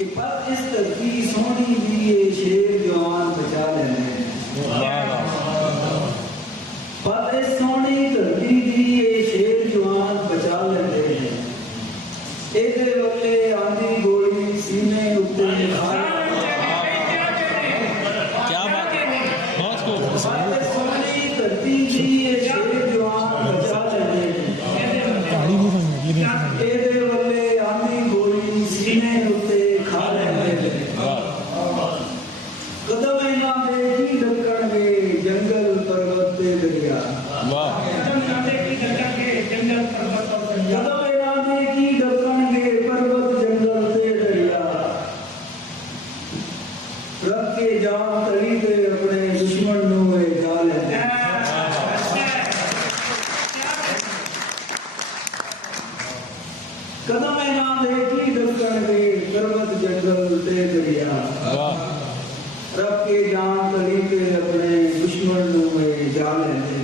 कि पर इस धरती सोहनी दी ये शेर जवान बचा लेने पर इस सोहनी धरती दी ये शेर जवान बचा लेने ਇਹਦੇ ਵੱਲੇ ਆਂਦੀ ਗੋਲੀ ਸੀਨੇ ਉੱਤੇ क्या बात है, बहुत खूब। सोहनी धरती दी ये शेर जवान बचा लेने ਇਹਦੇ ਵੱਲੇ ਆਂਦੀ ਗੋਲੀ ਸੀਨੇ ਉੱਤੇ ਖਾ ਲੈਂਦੇ ਕਦਮ ਇਹਨਾਂ ਦੇ ਕੀ ਡੱਕਣਗੇ ਜੰਗਲ ਪਰਬਤ ਤੇ ਦਰਿਆ वाह ਕਦਮ ਇਹਨਾਂ ਦੇ ਕੀ ਡੱਕਣਗੇ ਪਰਬਤ ਜੰਗਲ ਤੇ ਦਰਿਆ ਰੱਖ ਕੇ ਜਾਨ ਤਲੀ ਤੇ ਆਪਣੇ ਦੁਸ਼ਮਣ ਨੂੰ ਇਹ ਜਾ ਲੈਂਦੇ ਕਦਮ ਇਹਨਾਂ ਦੇ ਕੀ ਡੱਕਣਗੇ ਪਰਬਤ ਜੰਗਲ ਤੇ ਦਰਿਆ वाह ਰੱਖ ਕੇ ਜਾਨ ਤਲੀ ਤੇ ਆਪਣੇ ਦੁਸ਼ਮਣ ਨੂੰ ਇਹ ਜਾ ਲੈਂਦੇ